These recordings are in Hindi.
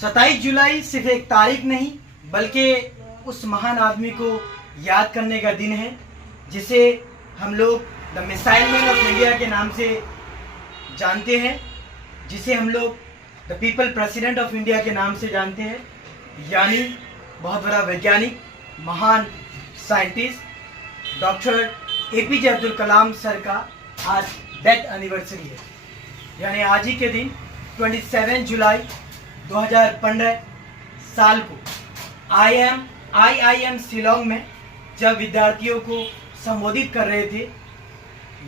27 जुलाई सिर्फ एक तारीख नहीं बल्कि उस महान आदमी को याद करने का दिन है जिसे हम लोग the missile man of India के नाम से जानते हैं, जिसे हम लोग the people president of India के नाम से जानते हैं, यानी बहुत बड़ा वैज्ञानिक, महान साइंटिस्ट डॉक्टर एपीजे अब्दुल कलाम सर का आज डेथ एनिवर्सरी है। यानी आज ही के दिन 27 जुलाई 2015 साल को IIM शिलोंग में जब विद्यार्थियों को संबोधित कर रहे थे,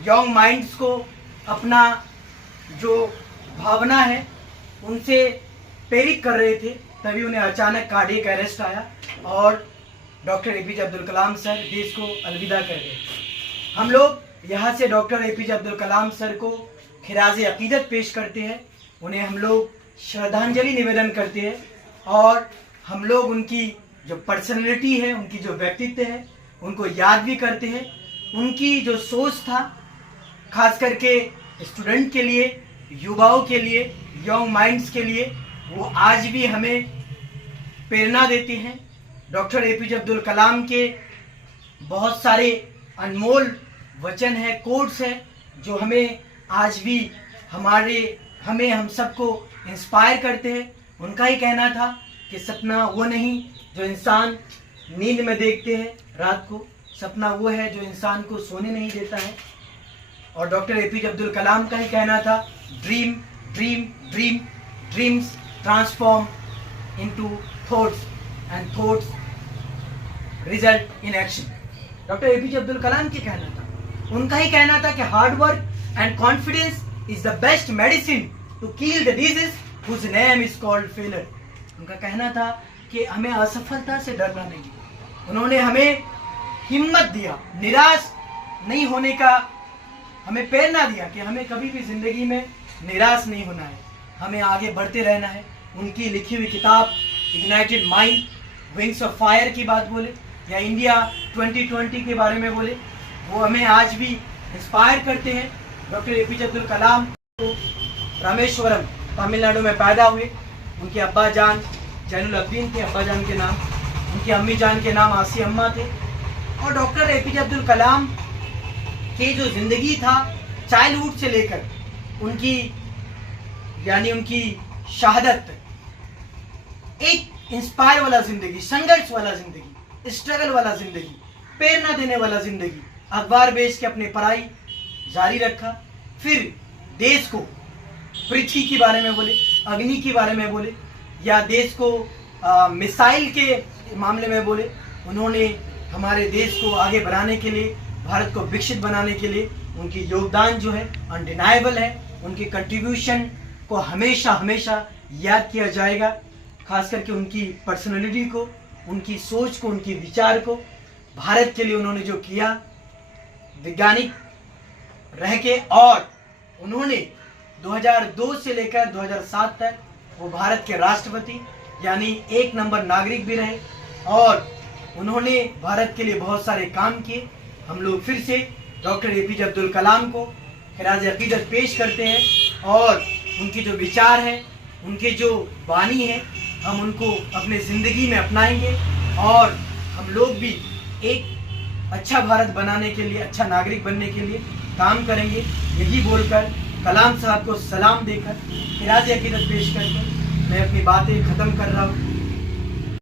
यंग माइंड्स को अपना जो भावना है उनसे प्रेरित कर रहे थे, तभी उन्हें अचानक कार्डियक अरेस्ट आया और डॉक्टर एपीजे अब्दुल कलाम सर देश को अलविदा कर गए। हम लोग यहाँ से डॉक्टर एपीजे अब्दुल कलाम सर को खिराज अकीदत पेश करते हैं, उन्हें हम लोग श्रद्धांजलि निवेदन करते हैं और हम लोग उनकी जो पर्सनैलिटी है, उनकी जो व्यक्तित्व है, उनको याद भी करते हैं। उनकी जो सोच था, खास करके स्टूडेंट के लिए, युवाओं के लिए, यंग माइंड्स के लिए, वो आज भी हमें प्रेरणा देते हैं। डॉक्टर एपीजे अब्दुल कलाम के बहुत सारे अनमोल वचन है, कोट्स है, जो हमें आज भी हम सबको इंस्पायर करते हैं। उनका ही कहना था कि सपना वो नहीं जो इंसान नींद में देखते हैं रात को, सपना वो है जो इंसान को सोने नहीं देता है। और डॉक्टर एपीजे अब्दुल कलाम का ही कहना था, dream dream dream, dreams transform into thoughts and thoughts result in action. Doctor APJ Abdul Kalam की कहना था, उनका ही कहना था कि hard work and confidence is the best medicine to kill the disease whose name is called failure. उनका कहना था कि हमें असफलता से डरना नहीं। उन्होंने हमें हिम्मत दिया, निराश नहीं होने का हमें प्रेरणा दिया कि हमें कभी भी जिंदगी में निराश नहीं होना है, हमें आगे बढ़ते रहना है। उनकी लिखी हुई किताब ignited mind, wings of fire की बात बोले या इंडिया 2020 के बारे में बोले, वो हमें आज भी इंस्पायर करते हैं। डॉक्टर एपीजे अब्दुल कलाम को रामेश्वरम तमिलनाडु में पैदा हुए। उनके अब्बा जान जैनुल अब्दीन थे, अब्बा जान के नाम, उनकी अम्मी जान के नाम आसी अम्मा थे। और डॉक्टर एपीजे अब्दुल कलाम की जो जिंदगी था, चाइल्डहुड से लेकर उनकी शहादत, एक इंस्पायर वाला जिंदगी, संघर्ष वाला जिंदगी, स्ट्रगल वाला जिंदगी, प्रेरणा देने वाला जिंदगी। अखबार बेच के अपनी पढ़ाई जारी रखा, फिर देश को पृथ्वी के बारे में बोले, अग्नि के बारे में बोले या देश को मिसाइल के मामले में बोले। उन्होंने हमारे देश को आगे बढ़ाने के लिए, भारत को विकसित बनाने के लिए उनकी योगदान जो है अनडिनाइबल है। उनकी कंट्रीब्यूशन को हमेशा हमेशा याद किया जाएगा, खास करके उनकी पर्सनैलिटी को, उनकी सोच को, उनके विचार को। भारत के लिए उन्होंने जो किया वैज्ञानिक रह के, और उन्होंने 2002 से लेकर 2007 तक वो भारत के राष्ट्रपति यानी एक नंबर नागरिक भी रहे और उन्होंने भारत के लिए बहुत सारे काम किए। हम लोग फिर से डॉक्टर एपीजे अब्दुल कलाम को खिराज अकीदत पेश करते हैं और उनके जो विचार हैं, उनके जो वाणी है, हम उनको अपने ज़िंदगी में अपनाएंगे और हम लोग भी एक अच्छा भारत बनाने के लिए, अच्छा नागरिक बनने के लिए काम करेंगे। यही बोलकर, कलाम साहब को सलाम देकर, खिराज अकीदत पेश करके मैं अपनी बातें ख़त्म कर रहा हूँ।